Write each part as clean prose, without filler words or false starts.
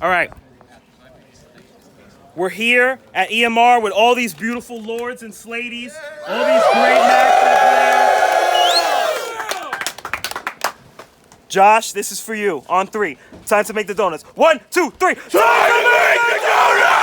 All right. We're here at EMR with all these beautiful lords and ladies, all these great Magfed players. Josh, this is for you. On 3. Time to make the donuts. 1, 2, 3. Time to make the donuts!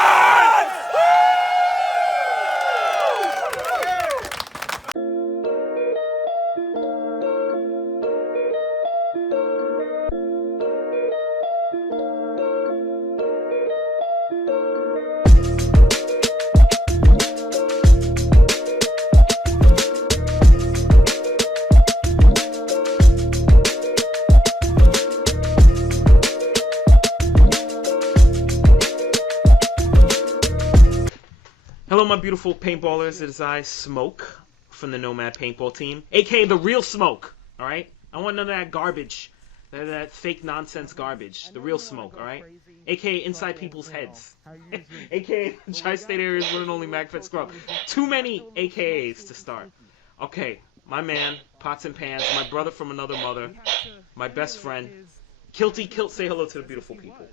Hello, my beautiful paintballers. It is I, Smoke, from the Nomad paintball team, aka the real Smoke. All right, I want none of that garbage, that fake nonsense garbage. The real Smoke. All right, aka inside people's heads, aka Tri-State Area's one and only Magfed Scrub. Too many AKAs to start. Okay, my man, pots and pans, my brother from another mother, my best friend, Kilty. Say hello to the beautiful people.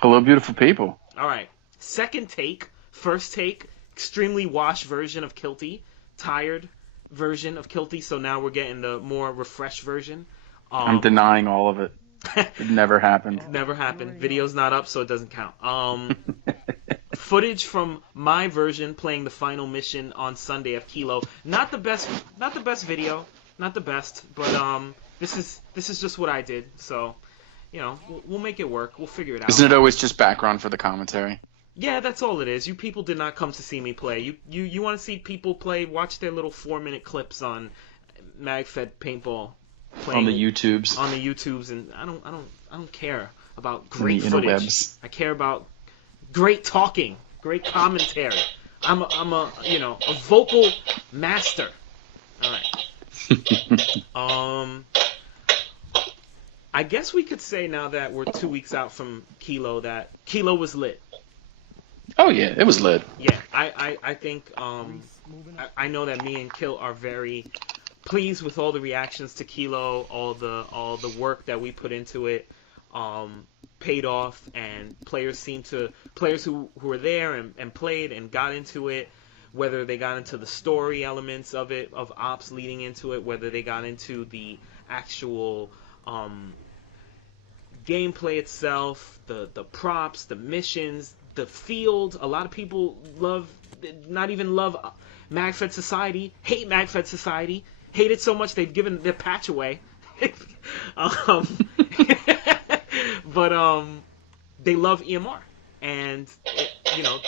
Hello, beautiful people. All right, second take, first take. Extremely washed version of Kilty, tired version of Kilty, so now we're getting the more refreshed version. I'm denying all of it. It never happened. Never happened. Video's not up, so it doesn't count. Footage from my version playing the final mission on Sunday of Kilo. Not the best video, not the best, but this is just what I did. So, you know, we'll make it work. We'll figure it out. Isn't it always just background for the commentary? Yeah, that's all it is. You people did not come to see me play. You want to see people play? Watch their little 4-minute clips on Magfed Paintball. On the YouTubes. On the YouTubes, and I don't care about great footage. Interwebs. I care about great talking, great commentary. I'm a vocal master. All right. I guess we could say now that we're 2 weeks out from Kilo that Kilo was lit. Oh yeah, it was lit. Yeah, I think I know that me and Kill are very pleased with all the reactions to Kilo, all the work that we put into it, paid off, and players who were there and played and got into it, whether they got into the story elements of it, of ops leading into it, whether they got into the actual gameplay itself, the props, the missions, the field. A lot of people not even love Magfed Society, hate Magfed Society, hate it so much they've given their patch away. But they love EMR, and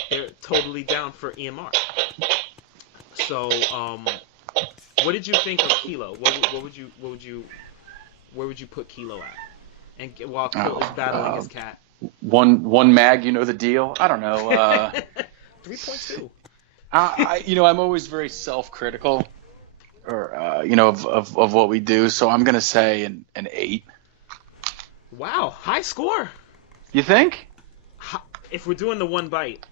they're totally down for EMR. So what did you think of Kilo? Where would you put Kilo at? And while Kilo is battling his cat. One mag, you know the deal. I don't know. 3.2. I'm always very self-critical, or of what we do. So I'm gonna say an 8. Wow, high score. You think? If we're doing the one bite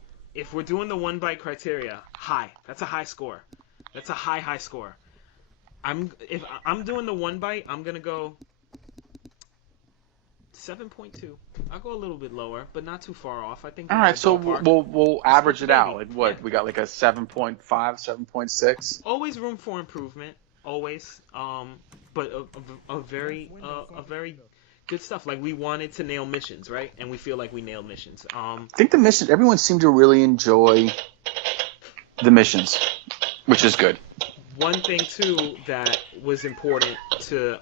criteria, high. That's a high score. That's a high score. If I'm doing the one bite, I'm gonna go 7.2. I'll go a little bit lower, but not too far off. I think. All right, so we'll average it out. Like what? Yeah. We got like a 7.5, 7.6. Always room for improvement. Always. But a very good stuff. Like, we wanted to nail missions, right? And we feel like we nailed missions. I think the missions. Everyone seemed to really enjoy the missions, which is good. One thing too that was important to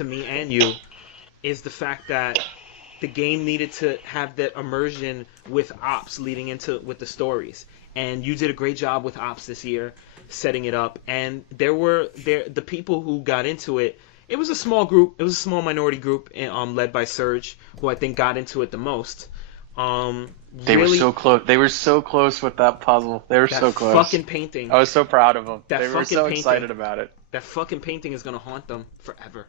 me and you is the fact that the game needed to have that immersion with ops leading into with the stories, and you did a great job with ops this year setting it up. And the people who got into it. It was a small group. It was a small minority group, led by Serge, who I think got into it the most. They were so close. They were so close with that puzzle. They were so close. Fucking painting. I was so proud of them. They were so excited about it. That fucking painting is gonna haunt them forever.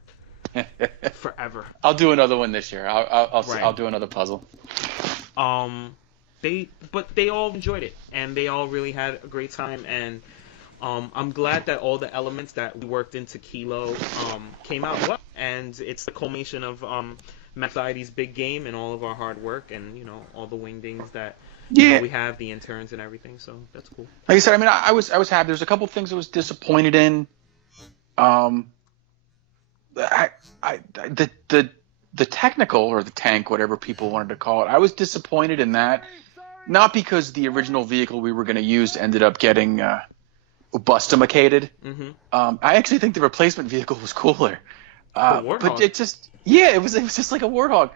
Forever. I'll do another one this year. I'll do another puzzle. They all enjoyed it, and they all really had a great time. And I'm glad that all the elements that we worked into Kilo came out well, and it's the culmination of Society's big game and all of our hard work and, you know, all the wingdings that Yeah. we have, the interns and everything. So that's cool. Like I said, I mean, I was happy. There's a couple things I was disappointed in. The technical or the tank, whatever people wanted to call it, I was disappointed in that. Not because the original vehicle we were going to use ended up getting bustomacated. Mm-hmm. I actually think the replacement vehicle was cooler. But it just, it was just like a Warthog.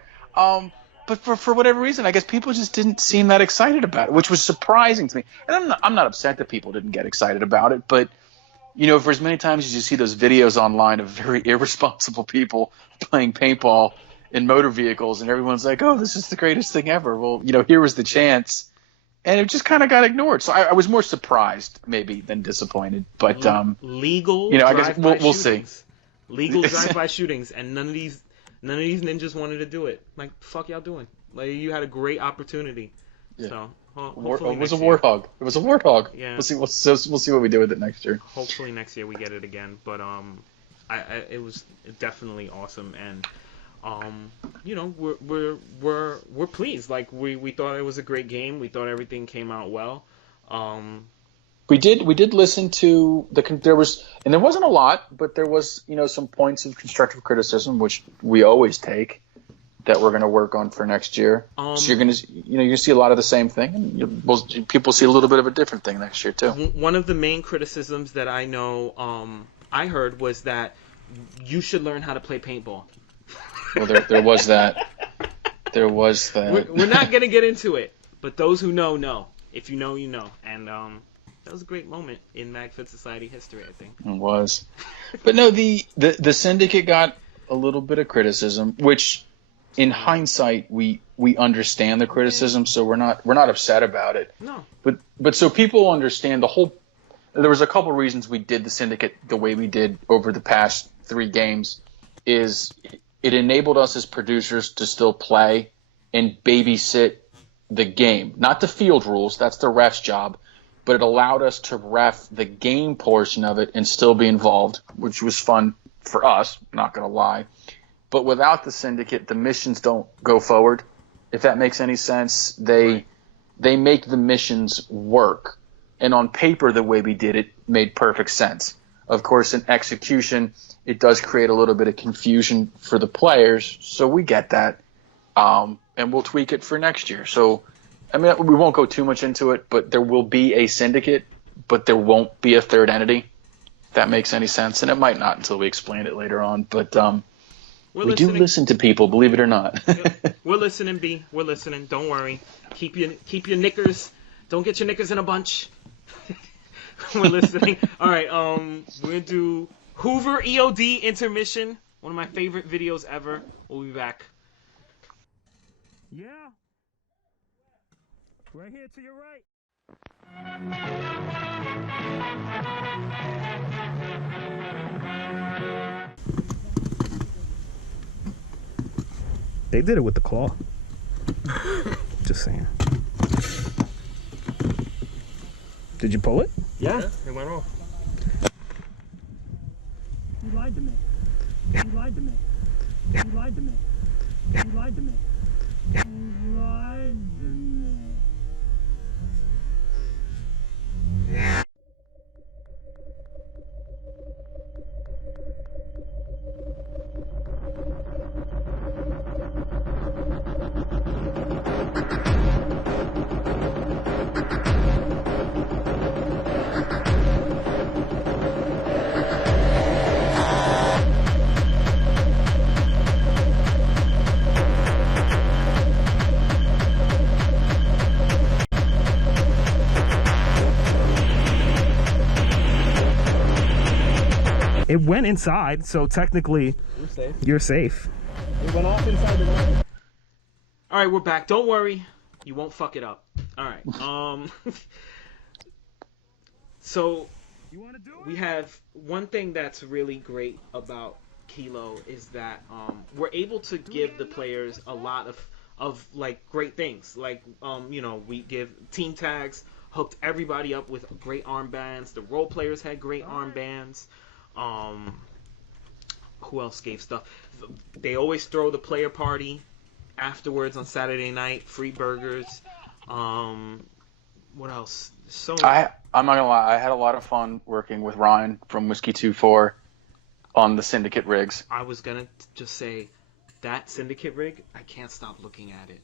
But for whatever reason, I guess people just didn't seem that excited about it, which was surprising to me. And I'm not upset that people didn't get excited about it, but you know, for as many times as you see those videos online of very irresponsible people playing paintball in motor vehicles, and everyone's like, "Oh, this is the greatest thing ever." Well, you know, here was the chance, and it just kind of got ignored. So I was more surprised maybe than disappointed. But legal, you know, I guess we'll see. Legal drive-by shootings, and none of these ninjas wanted to do it. Like, fuck y'all doing? Like, you had a great opportunity. Yeah. So it was a Warthog. It was a Warthog. Yeah. We'll see what we do with it next year. Hopefully next year we get it again. But it was definitely awesome, and you know, we're pleased. Like we thought it was a great game. We thought everything came out well. We did listen to there wasn't a lot, but there was, you know, some points of constructive criticism, which we always take, that we're going to work on for next year. So you're going to, you know, you see a lot of the same thing, and people see a little bit of a different thing next year too. One of the main criticisms that I know I heard was that you should learn how to play paintball. Well, there was that. There was that. We're not going to get into it, but those who know. If you know, you know. And that was a great moment in Magfed Society history, I think. It was. But no, the syndicate got a little bit of criticism, which in hindsight we understand the criticism, so we're not upset about it. No. But so people understand there was a couple reasons we did the syndicate the way we did over the past 3 games. Is it enabled us as producers to still play and babysit the game, not the field rules, that's the ref's job, but it allowed us to ref the game portion of it and still be involved, which was fun for us, not going to lie. But without the syndicate, the missions don't go forward, if that makes any sense. They make the missions work. And on paper, the way we did it made perfect sense. Of course, in execution, it does create a little bit of confusion for the players, so we get that. And we'll tweak it for next year. So, I mean, we won't go too much into it, but there will be a syndicate, but there won't be a third entity, if that makes any sense. And it might not until we explain it later on. But we do listen to people, believe it or not. We're listening, B. We're listening. Don't worry. Keep your knickers. Don't get your knickers in a bunch. We're listening. All right. We're gonna do Hoover EOD Intermission. One of my favorite videos ever. We'll be back. Yeah. Right here to your right. They did it with the claw. Just saying. Did you pull it? Yeah, it went off. You lied to me. You lied to me. You lied to me. You lied to me. You lied to me. It went inside, so technically you're safe. It went off inside the room. All right, we're back. Don't worry, you won't fuck it up. All right. So we have one thing that's really great about Kilo is that we're able to give the players a lot of like great things. Like you know, we give team tags, hooked everybody up with great armbands. The role players had great armbands. who else gave stuff? They always throw the player party afterwards on Saturday night. Free burgers. What else? So I'm not gonna lie. I had a lot of fun working with Ryan from Whiskey 2-4 on the Syndicate rigs. I was gonna just say that Syndicate rig. I can't stop looking at it.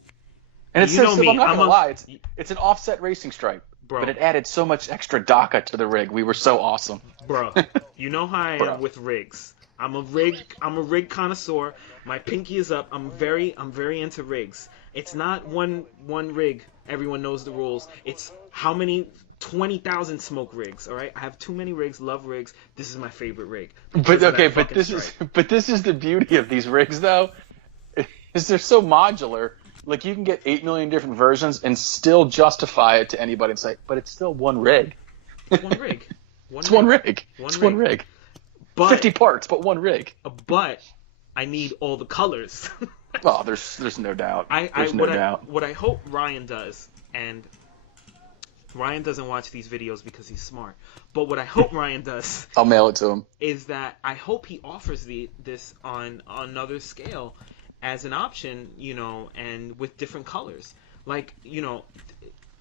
And it's You know me, I'm not I'm gonna a- lie. It's an offset racing stripe, Bro. but it added so much extra DACA to the rig. We were so awesome. Bro, you know how I Bro. am with rigs. I'm a rig connoisseur. My pinky is up. I'm very into rigs. It's not one rig. Everyone knows the rules. It's how many 20,000 smoke rigs. All right, I have too many rigs. Love rigs. This is my favorite rig. But okay, but this is the beauty of these rigs though, is they're so modular. Like you can get 8 million different versions and still justify it to anybody and say, but it's still one rig. one rig. It's one rig. It's one rig. But 50 parts, but one rig. But I need all the colors. Oh, there's no doubt. There's no doubt. What I hope Ryan does, and Ryan doesn't watch these videos because he's smart, but what I hope Ryan does I'll mail it to him. is that I hope he offers this on another scale as an option, and with different colors. Like,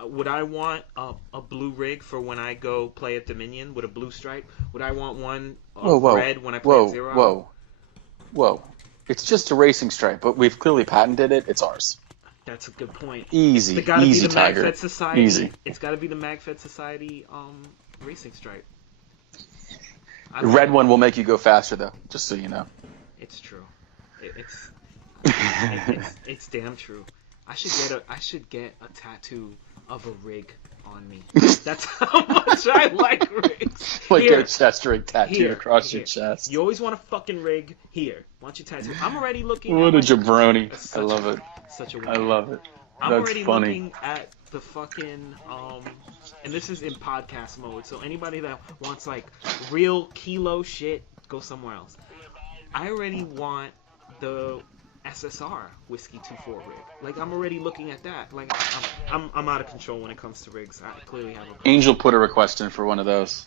would I want a blue rig for when I go play at Dominion with a blue stripe? Would I want one red when I play at Zero? Whoa. It's just a racing stripe, but we've clearly patented it. It's ours. That's a good point. Easy, It's gotta easy, be the Tiger. Magfed Society. Easy. It's got to be the Magfed Society racing stripe. The red one will make you go faster, though, just so you know. It's true. It's damn true. I should get a tattoo of a rig on me. That's how much I like rigs. Like Here. a chest rig tattooed Here. across Here. your chest. You always want a fucking rig. Here, why don't you tattoo? I'm already looking. What a at jabroni. That's I love it. Such a. I love it. I'm That's already funny. looking at the fucking and this is in podcast mode. So anybody that wants like real kilo shit, go somewhere else. I already want the SSR Whiskey 2-4 rig. Like I'm already looking at that. Like I'm out of control when it comes to rigs. I clearly have a. Angel put a request in for one of those.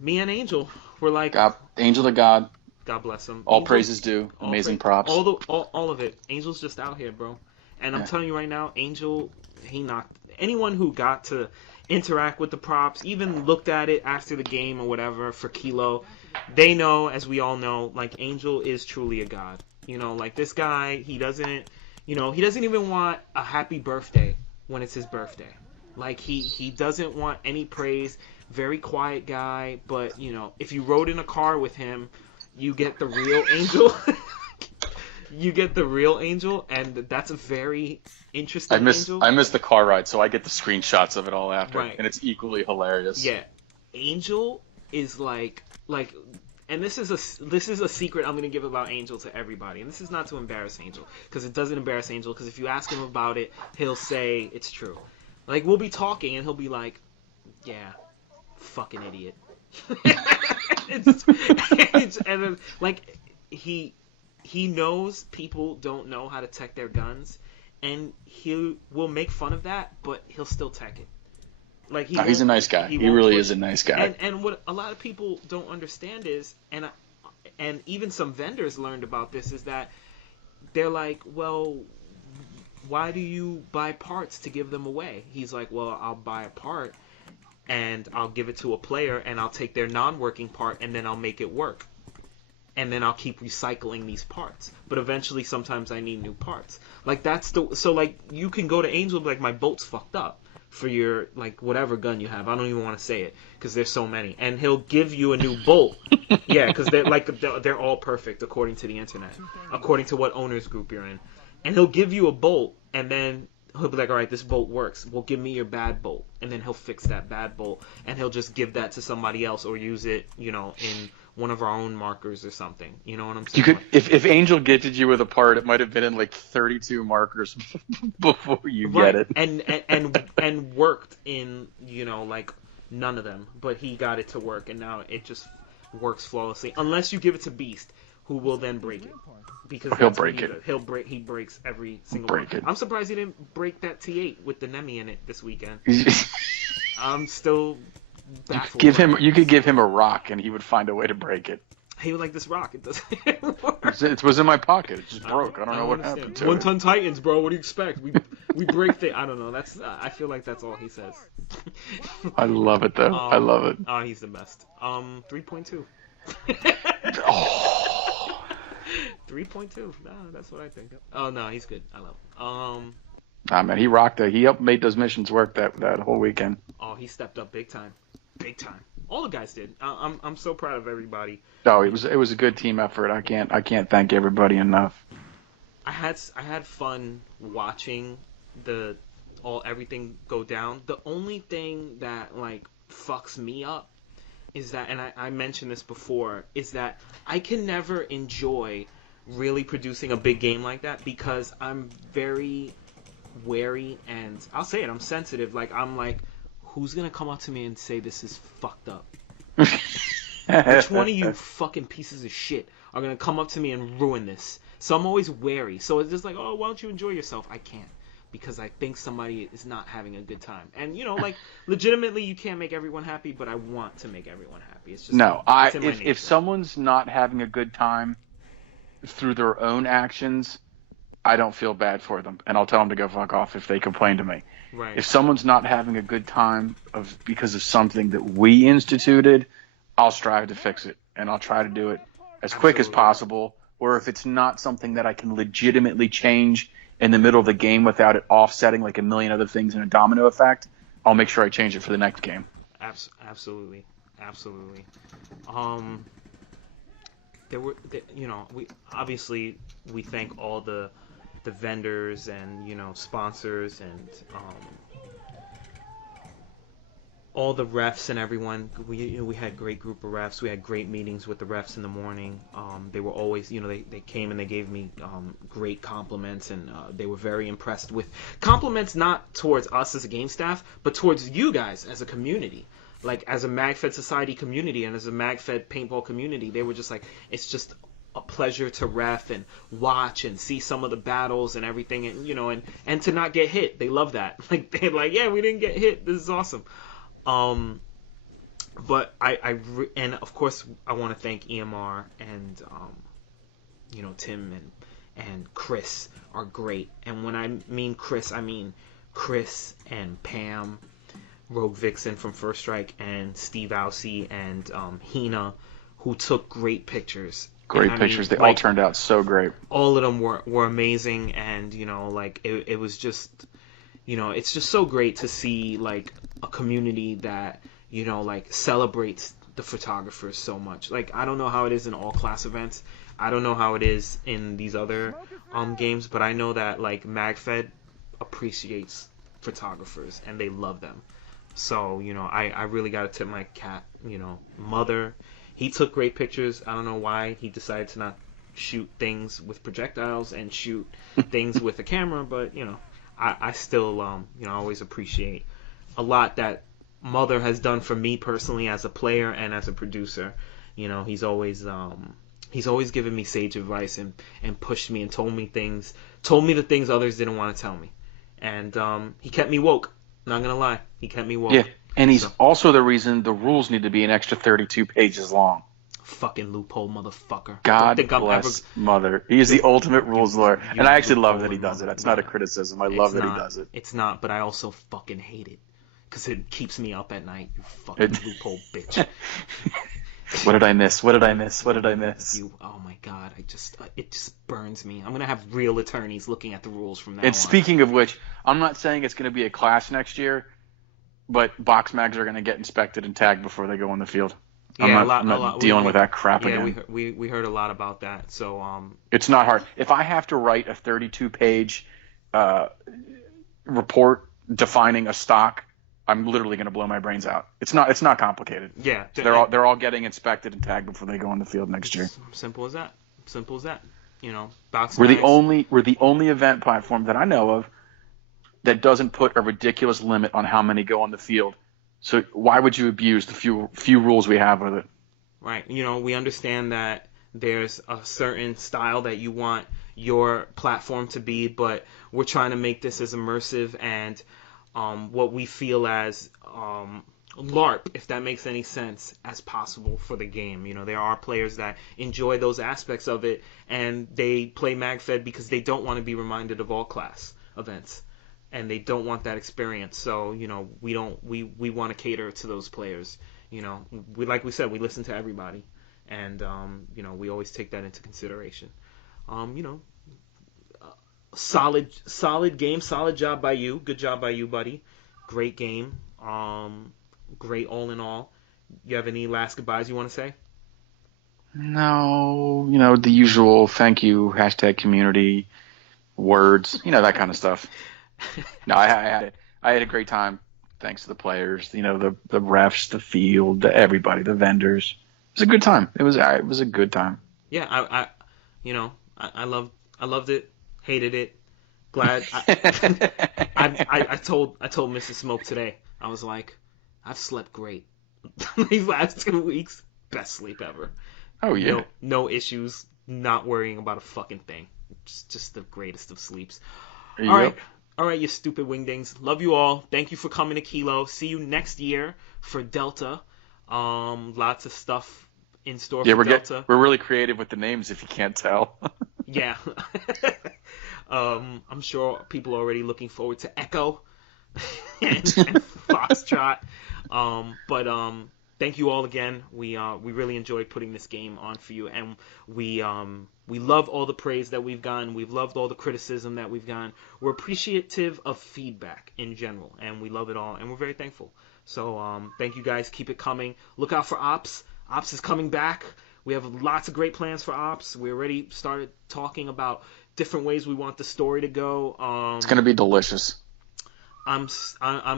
Me and Angel were like, Angel to God. God bless him. All Angel, praises due. Amazing props. All of it. Angel's just out here, bro. And I'm telling you right now, Angel, he knocked anyone who got to interact with the props, even looked at it after the game or whatever for Kilo. They know, as we all know, like Angel is truly a god. Like this guy, he doesn't even want a happy birthday when it's his birthday. Like he doesn't want any praise. Very quiet guy, but if you rode in a car with him, you get the real Angel. You get the real Angel, and that's a very interesting Angel. I missed the car ride, so I get the screenshots of it all after, Right. and it's equally hilarious. Yeah, Angel is like, and this is a secret I'm gonna give about Angel to everybody, and this is not to embarrass Angel, because it doesn't embarrass Angel, because if you ask him about it, he'll say it's true. Like we'll be talking, and he'll be like, "Yeah, fucking idiot." And then, like he knows people don't know how to tech their guns, and he will make fun of that, but he'll still tech it. Like He's a nice guy. He won't really push. is a nice guy. And what a lot of people don't understand is, and even some vendors learned about this, is that they're like, well, why do you buy parts to give them away? He's like, well, I'll buy a part and I'll give it to a player and I'll take their non-working part and then I'll make it work. And then I'll keep recycling these parts. But eventually, sometimes I need new parts. Like, so, like, you can go to Angel and be like, my bolt's fucked up for your, like, whatever gun you have. I don't even want to say it, because there's so many. And he'll give you a new bolt. Yeah, because they're all perfect, according to the internet. According to what owners group you're in. And he'll give you a bolt, and then he'll be like, all right, this bolt works. Well, give me your bad bolt. And then he'll fix that bad bolt. And he'll just give that to somebody else or use it, in one of our own markers or something. You know what I'm saying? You could, if Angel gifted you with a part, it might have been in like 32 markers before you get it. And worked in, like none of them, but he got it to work, and now it just works flawlessly. Unless you give it to Beast, who will then break it, because He'll that's what break it. He breaks every single Break one. it. I'm surprised he didn't break that T8 with the Nemi in it this weekend. I'm still baffled. You could give him a rock, and he would find a way to break it. He was like, this rock, it doesn't work. It was in my pocket. It just broke. I don't know what understand. happened to 1 it. ton Titans, bro. What do you expect? We break things. I don't know. That's I feel like that's all he says. I love it though. I love it. Oh, he's the best. 3.2. Oh. 3.2. Nah, that's what I think. Oh no, he's good. I love him. Ah man, he rocked it. He helped make those missions work that whole weekend. Oh, he stepped up big time. Big time. All the guys did. I'm so proud of everybody. No, it was a good team effort. I can't thank everybody enough. I had fun watching everything go down. The only thing that like fucks me up is that, and I mentioned this before, is that I can never enjoy really producing a big game like that because I'm very wary, and I'll say it, I'm sensitive. Like, I'm like, who's gonna come up to me and say this is fucked up? Which one of you fucking pieces of shit are gonna come up to me and ruin this? So I'm always wary. So it's just like, oh, why don't you enjoy yourself? I can't, because I think somebody is not having a good time. And you know, like, legitimately, you can't make everyone happy, but I want to make everyone happy. It's just no. it's in my nature. If someone's not having a good time through their own actions, I don't feel bad for them, and I'll tell them to go fuck off if they complain to me. Right. If someone's not having a good time because of something that we instituted, I'll strive to fix it, and I'll try to do it as quick as possible. Or if it's not something that I can legitimately change in the middle of the game without it offsetting like a million other things in a domino effect, I'll make sure I change it for the next game. Absolutely. We thank all the vendors and, you know, sponsors and all the refs and everyone. We had a great group of refs. We had great meetings with the refs in the morning. They were always, you know, they came and they gave me great compliments, and they were very impressed with compliments, not towards us as a game staff, but towards you guys as a community. Like, as a Magfed Society community and as a Magfed Paintball community, they were just like, it's just a pleasure to ref and watch and see some of the battles and everything, and you know, and to not get hit. They love that. Like, they're like, yeah, we didn't get hit. This is awesome. But and of course I want to thank EMR and you know, Tim and Chris are great. And when I mean Chris, I mean Chris and Pam, Rogue Vixen from First Strike, and Steve Aussie and Hina, who took great pictures. Great pictures. They all turned out so great. All of them were amazing, and you know, like it was just, you know, it's just so great to see like a community that, you know, like celebrates the photographers so much. Like, I don't know how it is in all class events. I don't know how it is in these other games, but I know that like Magfed appreciates photographers and they love them. So, you know, I really got to tip my cap, you know, Mother. He took great pictures. I don't know why he decided to not shoot things with projectiles and shoot things with a camera, but, you know, I still, you know, I always appreciate a lot that Mother has done for me personally as a player and as a producer. You know, he's always given me sage advice and pushed me and told me the things others didn't want to tell me. And he kept me woke. Not gonna lie, he kept me woke. Yeah, and he's also the reason the rules need to be an extra 32 pages long. Fucking loophole, motherfucker. God bless Mother. He is the ultimate rules lawyer. And I actually love that he does it. That's not a criticism. I love that he does it. It's not, but I also fucking hate it. Because it keeps me up at night, you fucking loophole bitch. What did I miss? What did I miss? What did I miss? Oh my god, it just burns me. I'm going to have real attorneys looking at the rules from now on. And speaking of which, I'm not saying it's going to be a class next year, but box mags are going to get inspected and tagged before they go on the field. Yeah, I'm not dealing with that crap again. Yeah, we heard a lot about that. So it's not hard. If I have to write a 32-page report defining a stock, I'm literally going to blow my brains out. It's not complicated. Yeah, they're all getting inspected and tagged before they go on the field next year. Simple as that. You know, we're the only event platform that I know of that doesn't put a ridiculous limit on how many go on the field. So why would you abuse the few rules we have with it? Right. You know, we understand that there's a certain style that you want your platform to be, but we're trying to make this as immersive and what we feel as LARP, if that makes any sense, as possible for the game. You know, there are players that enjoy those aspects of it, and they play Magfed because they don't want to be reminded of all class events, and they don't want that experience. So, you know, we want to cater to those players. You know, like we said, we listen to everybody, and you know, we always take that into consideration. You know, solid game, solid job by you, good job by you, buddy. Great game. Great all in all. You have any last goodbyes you want to say? No, you know, the usual thank you, #community, words, you know, that kind of stuff. No, I had a great time. Thanks to the players, you know, the refs, the field, everybody, the vendors. It was a good time. It was a good time. Yeah, I loved it, hated it. Glad. I told Mrs. Smoke today. I was like, I've slept great these last 2 weeks. Best sleep ever. Oh yeah. No issues. Not worrying about a fucking thing. Just the greatest of sleeps. Yep. All right, you stupid wingdings. Love you all. Thank you for coming to Kilo. See you next year for Delta. Lots of stuff in store for Delta. We're really creative with the names, if you can't tell. Yeah. I'm sure people are already looking forward to Echo and Foxtrot. But thank you all again. We really enjoyed putting this game on for you, and we love all the praise that we've gotten. We've loved all the criticism that we've gotten. We're appreciative of feedback in general, and we love it all, and we're very thankful. So thank you guys. Keep it coming. Look out for Ops. Ops is coming back. We have lots of great plans for Ops. We already started talking about different ways we want the story to go. It's gonna be delicious. I'm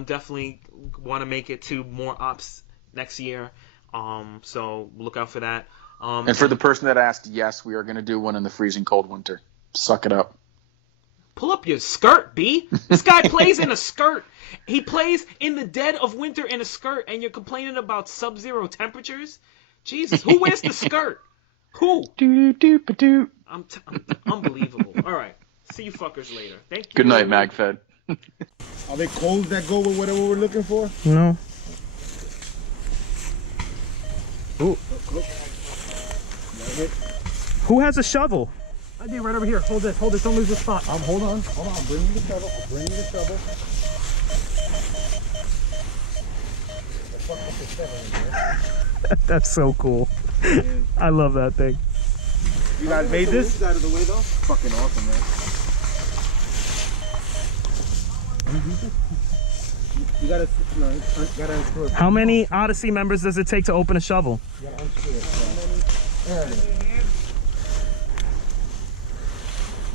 definitely want to make it to more Ops next year. So look out for that. And for the person that asked, yes, we are gonna do one in the freezing cold winter. Suck it up. Pull up your skirt, B. This guy plays in a skirt. He plays in the dead of winter in a skirt, and you're complaining about sub-zero temperatures? Jesus, who wears the skirt? Who? I'm unbelievable. All right. See you fuckers later. Thank you. Good night, Magfed. Are they coals that go with whatever we're looking for? No. Ooh. Who has a shovel? I do, right over here. Hold this, don't lose this spot. Hold on. Bring me the shovel. That's so cool. I love that thing. You guys made this? Out of the way though? Fucking awesome, man. You gotta unscrew it. How many Odyssey members does it take to open a shovel? You gotta unscrew it. There it is.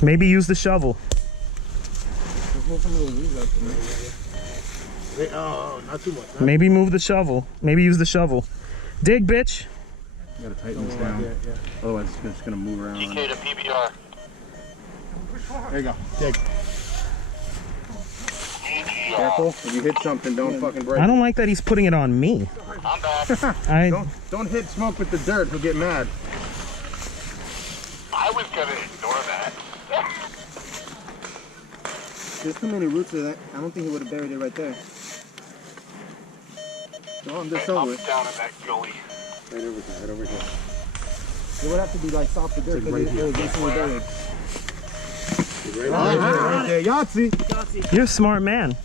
Maybe use the shovel. Let's move some of those leaves out to me. Oh, not too much. Huh? Maybe move the shovel. Maybe use the shovel. Dig, bitch. You gotta tighten this down. Yeah. Otherwise, it's just gonna move around. PK to PBR. There you go. Dig. Careful. If you hit something, don't fucking break. I don't like that he's putting it on me. I'm back. Don't hit Smoke with the dirt. He'll get mad. I was gonna ignore that. There's too many roots of that. I don't think he would have buried it right there. No, I'm just I'm over it. down in that gully. Right over here. It would have to be like soft dirt because right it here. was recently buried. Right there. Yahtzee. You're a smart man.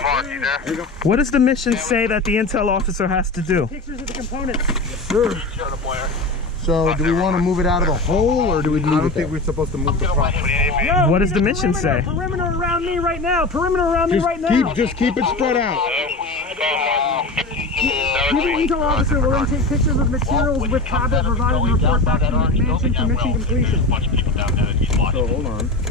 Mark, you there? There you go. What does the mission say that the intel officer has to do? Pictures of the components. Sure. Shut up, Blair. So, do we want to move it out of the hole, or do we leave it? I don't think we're supposed to move the prop. What does the mission say? Perimeter around me right now. Just keep it spread out. Be the intel officer. We're going to take pictures of materials with tablet provided and report back to the mansion for mission completion. There's a bunch of people down there that need watching. So, hold on.